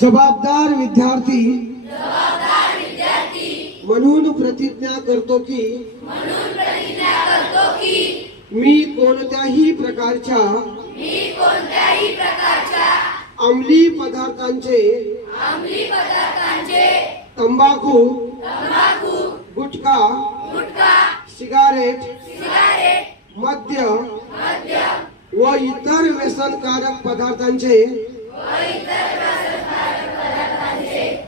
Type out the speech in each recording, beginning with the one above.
जबाबदार विद्यार्थी म्हणून प्रतिज्ञा करतो की मी कोणत्याही प्रकारच्या अंमली पदार्थांचे तंबाखू गुटखा सिगारेट मद्य व इतर व्यसनकारक पदार्थांचे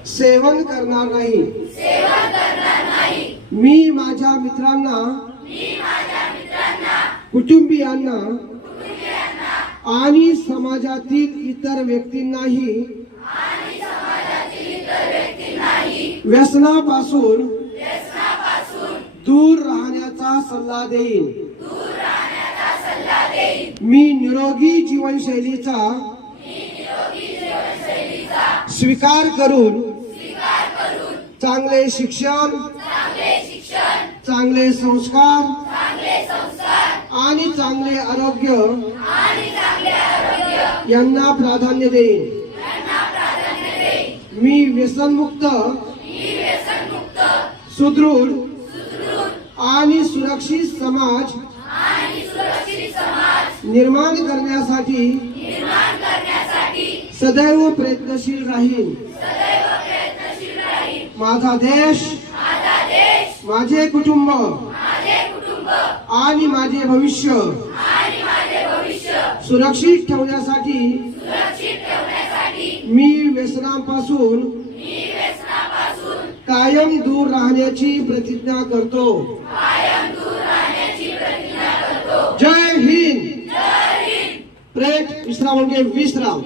सेवन करणार नाही। मी माझ्या मित्रांना कुटुंबियांना आणि समाजातील इतर व्यक्तींनाही व्यसनापासून दूर राहण्याचा सल्ला देईन। मी निरोगी जीवनशैलीचा स्वीकार करून चांगले शिक्षण, चांगले संस्कार आणि चांगले आरोग्य यांना प्राधान्य देईन। मी व्यसनमुक्त, सुदृढ आणि सुरक्षित समाज निर्माण करण्यासाठी सदैव प्रयत्नशील राहीन। माझा देश, माझे कुटुंब आणि माझे भविष्य सुरक्षित ठेवण्यासाठी मी व्यसनापासून कायम दूर राहण्याची प्रतिज्ञा करतो। जय हिंद। प्रेट विश्राम विश्राम।